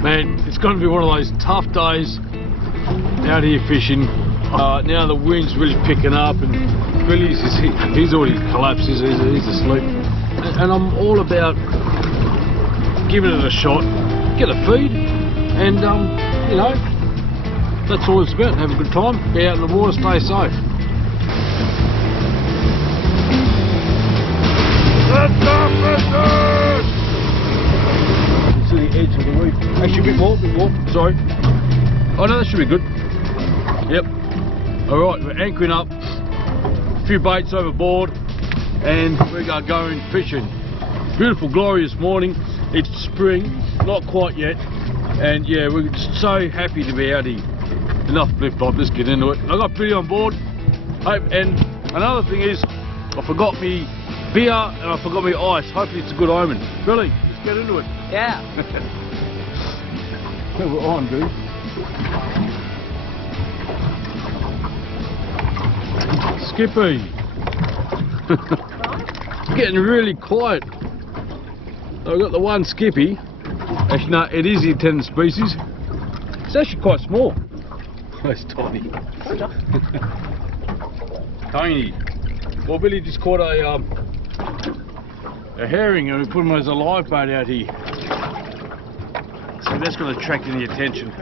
Man, it's going to be one of those tough days out here fishing. Now the wind's really picking up and Billy's he's already collapsed, he's asleep. And I'm all about giving it a shot, get a feed, and you know, that's all it's about. Have a good time, be out in the water, stay safe. To the edge of the reef. Actually, a bit more, sorry. Oh no, that should be good. Yep. Alright, we're anchoring up, a few baits overboard, and we're going fishing. Beautiful, glorious morning. It's spring, not quite yet, and yeah, we're just so happy to be out here. Enough flip flop, let's get into it. I got Billy on board. And another thing is, I forgot me beer and I forgot me ice. Hopefully it's a good omen. Billy, let's get into it. Yeah. We're on, dude. Skippy. It's getting really quiet. I've got the one Skippy. Actually, no, it is the intended species. It's actually quite small. It's tiny. Tiny. Well, Billy just caught a herring and we put him as a live bait out here. So that's going to attract any attention.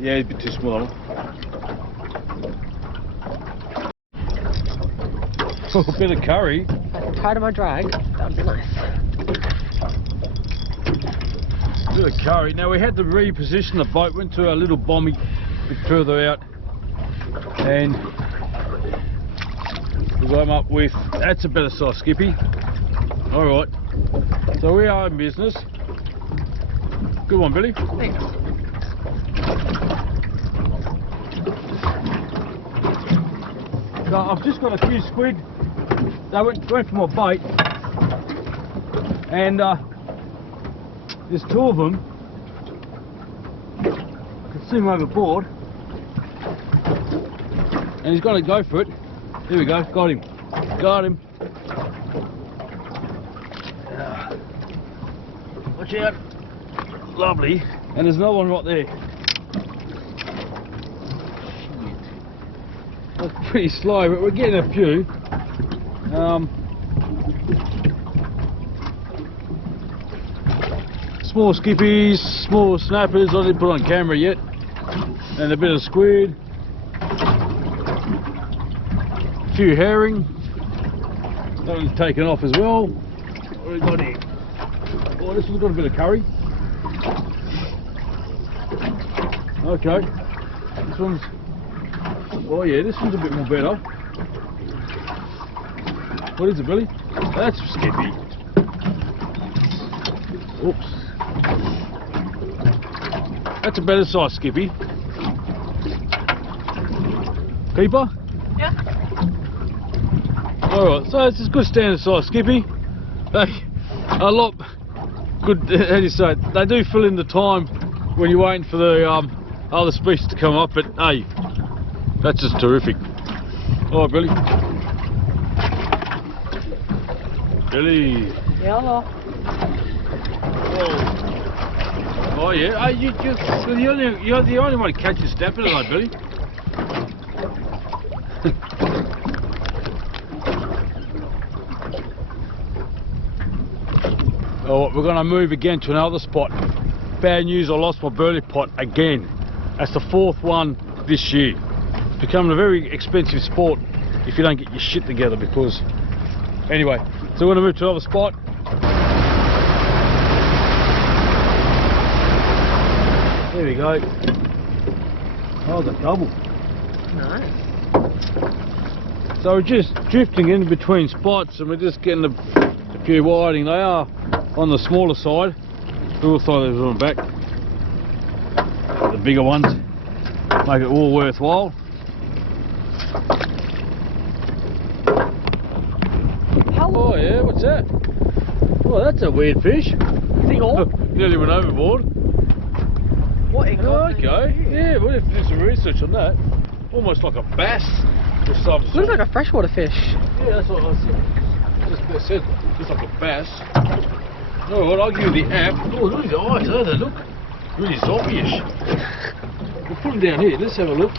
Yeah, he's a bit too small. Oh, a bit of curry. I can tie to my drag. That would be nice. A bit of curry. Now we had to reposition the boat, went to a little bommy a bit further out, and we got him up with, that's a better size Skippy. Alright, so we are in business. Good one, Billy. Thanks. So I've just got a few squid. They went for my bait, and there's two of them. I can see them overboard, and he's got to go for it. Here we go, got him. Got him. Watch out. Lovely. And there's another one right there. That's pretty slow, but we're getting a few. Small skippies, small snappers, I didn't put on camera yet. And a bit of squid. A few herring. That one's taken off as well. What have we got here? Oh, this one's got a bit of curry. Okay. This one's, oh yeah, this one's a bit more better. What is it, Billy? That's Skippy. Oops. That's a better size Skippy. Keeper? Yeah. Alright, so it's a good standard size Skippy. They a lot good, how do you say it? They do fill in the time when you're waiting for the other species to come up, but hey, that's just terrific. Alright, Billy. Billy. Yeah. Oh yeah, hey, you're the only one catching snapper tonight, Billy. Oh, we're going to move again to another spot. Bad news, I lost my burley pot again. That's the fourth one this year. It's becoming a very expensive sport if you don't get your shit together, because... Anyway, so we're going to move to another spot. There we go. Oh, the double. Nice. So we're just drifting in between spots and we're just getting a few whiting. They are on the smaller side. We will throw those on back. The bigger ones make it all worthwhile. Oh yeah, what's that? Oh, that's a weird fish. Eagle? Nearly went overboard. What eagle? Oh, okay. Yeah, we'll have to do some research on that. Almost like a bass or some sort. Looks like a freshwater fish. Yeah, that's what I said. Just like a bass. Alright, I'll give you the app. Oh, look at the eyes, are they? Look. Really zombie-ish. We'll put them down here. Let's have a look.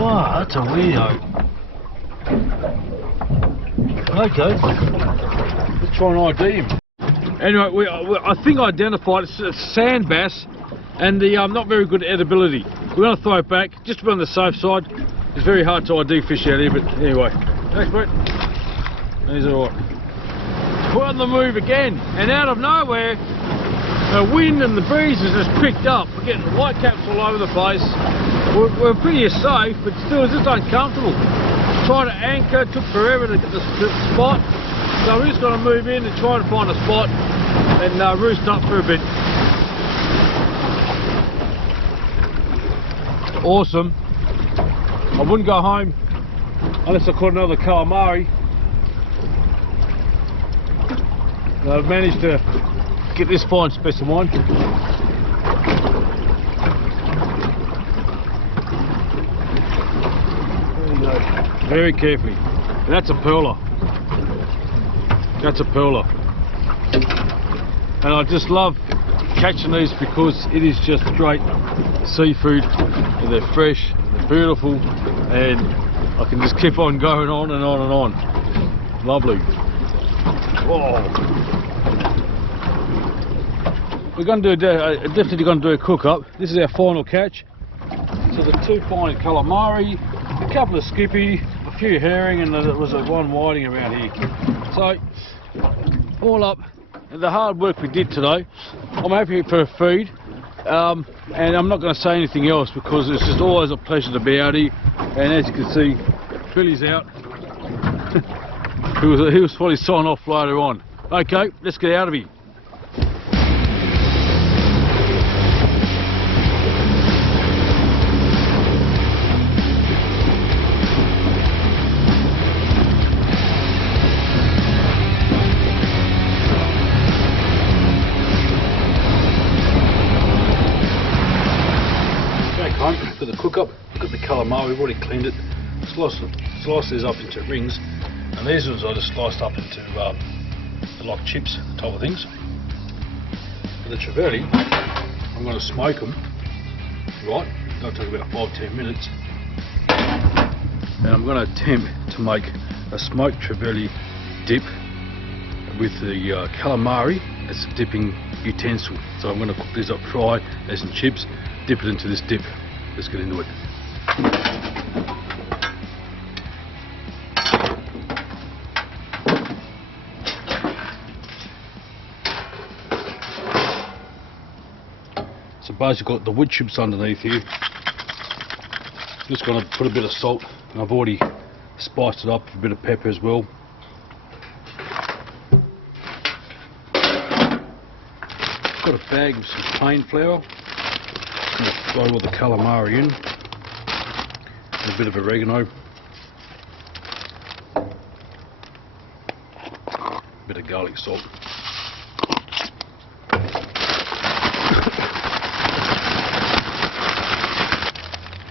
Wow, that's a weirdo. Okay. Let's try and ID him. Anyway, I think I identified it's a sand bass, and not very good edibility. We're going to throw it back, just to be on the safe side. It's very hard to ID fish out here, but anyway. Thanks, Brett. He's alright. We're on the move again, and out of nowhere, the wind and the breeze has just picked up. We're getting white caps all over the place. We're pretty safe, but still it's just uncomfortable. Trying to anchor, took forever to get the spot. So we're just going to move in and try and find a spot and roost up for a bit. Awesome. I wouldn't go home unless I caught another calamari. I've managed to get this fine specimen. There you go. Very carefully. That's a perler. That's a perler. And I just love catching these because it is just great seafood, and they're fresh, they're beautiful, and I can just keep on going on and on and on. Lovely. Whoa. We're going to do definitely going to do a cook up. This is our final catch. So the 2 fine calamari, a couple of skippy, a few herring, and there was one whiting around here. So all up, the hard work we did today. I'm happy for a feed, and I'm not going to say anything else because it's just always a pleasure to be out here. And as you can see, Billy's out. he was probably signing off later on. Okay, let's get out of here. For the cook up, look at the calamari, we've already cleaned it, sliced these up into rings, and these ones I just sliced up into like chips type of things. For the trevally, I'm going to smoke them, right, that'll take about 5-10 minutes, and I'm going to attempt to make a smoked trevally dip with the calamari as a dipping utensil. So I'm going to cook these up dry as some chips, dip it into this dip. Let's get into it. So basically got the wood chips underneath here. Just going to put a bit of salt, and I've already spiced it up with a bit of pepper as well. Got a bag of some plain flour. I'm going to throw all the calamari in, and a bit of oregano, a bit of garlic salt.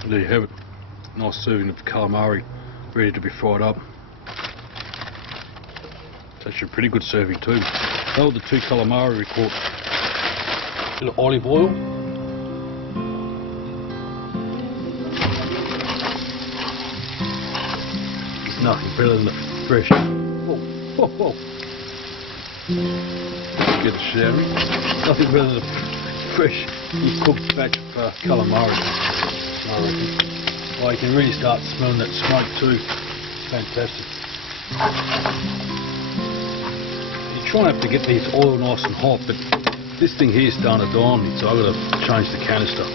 There you have it, nice serving of calamari ready to be fried up. It's actually a pretty good serving too. Hold the 2 calamari we caught. A bit of olive oil. Nothing better than the fresh. Whoa, whoa, whoa. Get the shit out of me. Nothing better than the fresh, cooked batch of calamari. I reckon. Oh, you can really start smelling that smoke too. Fantastic. You try not to get these oil nice and hot, but this thing here is starting to die on me, so I've got to change the canister.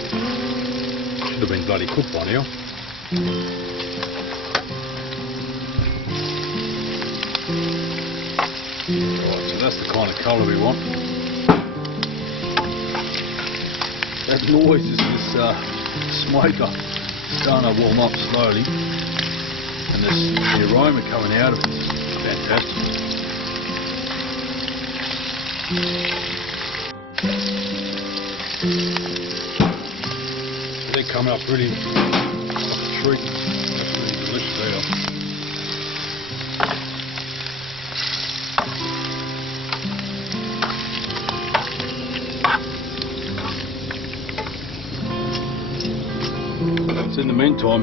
Should have been bloody cooked by now. Right, so that's the kind of colour we want. That noise is this smoker starting to warm up slowly, and the aroma coming out of it is fantastic. They're coming up really like a treat. That's really delicious there. So in the meantime,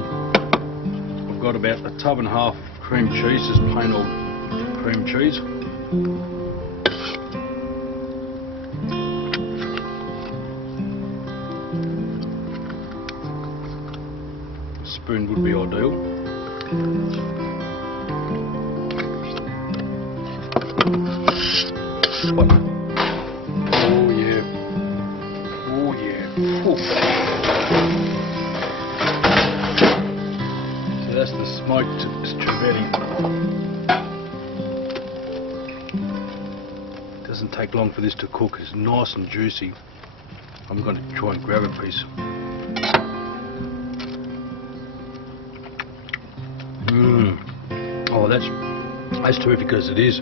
I've got about a tub and a half of cream cheese, just plain old cream cheese. A spoon would be ideal. Oh yeah. Oh yeah. Oof. So that's the smoked Trevally. Doesn't take long for this to cook. It's nice and juicy. I'm going to try and grab a piece. Oh, that's terrific as it is.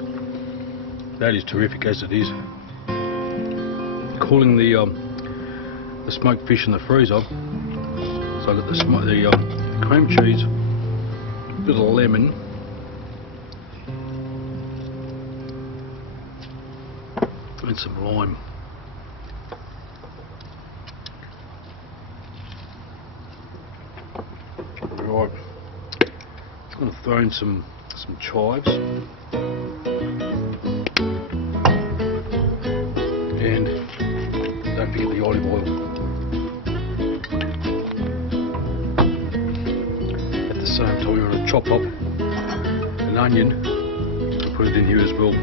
That is terrific as it is. Cooling the smoked fish in the freezer. So I've got the cream cheese, a bit of lemon, and some lime. Right, just going to throw in some chives. And don't forget the olive oil. At the same time, you want to chop up an onion and put it in here as well.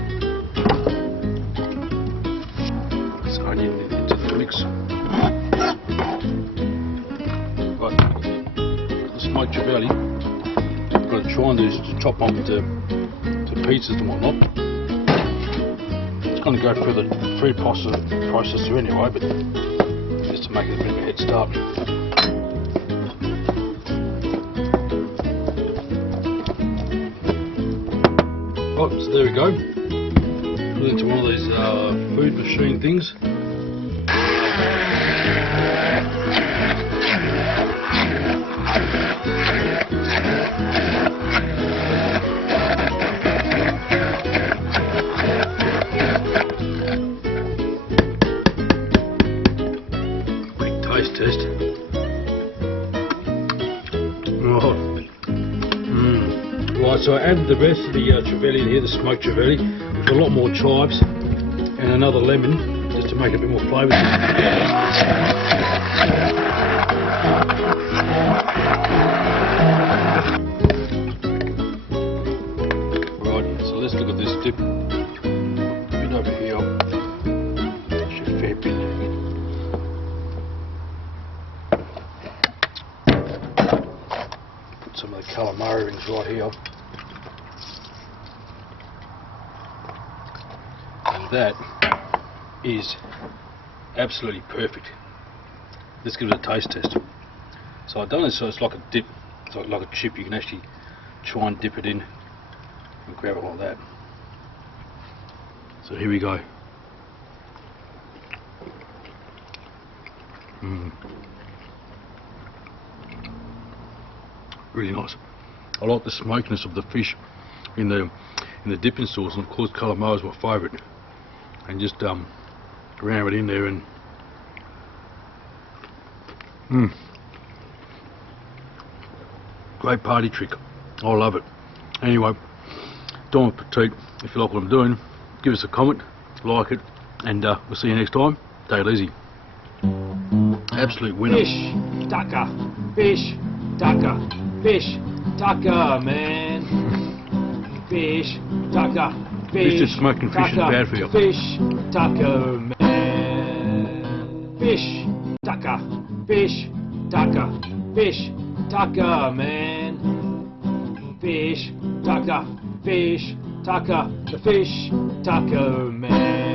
This onion into the mix. Right, the smoked Trevally, I've got to try and do is to chop up into pieces and whatnot. Going to go through the food processor anyway, but just to make it a bit of a head start. Right, so there we go. Put it into one of these food machine things. Test. Right, so I added the rest of the Trevally in here, the smoked Trevally, with a lot more chives and another lemon, just to make it a bit more flavour. Right, so let's look at this dip. A bit over here. Actually a fair bit. Some of the calamari rings right here, and that is absolutely perfect. Let's give it a taste test. So I've done it so it's like a dip, it's like a chip. You can actually try and dip it in and grab it like that. So here we go. Really nice. I like the smokiness of the fish in the dipping sauce, and of course calamari is my favourite. And just ram it in there and great party trick. I love it. Anyway, Don Petite, if you like what I'm doing, give us a comment, like it, and we'll see you next time. Take it easy. Absolute winner. Fish, tucker, fish, tucker, fish, tucker, man. Fish, tucker, fish. This is smoking fish is bad for you. Fish, tucker, man. Fish, tucker, fish, tucker, fish, tucker, man. Fish, tucker, the fish, tucker, man.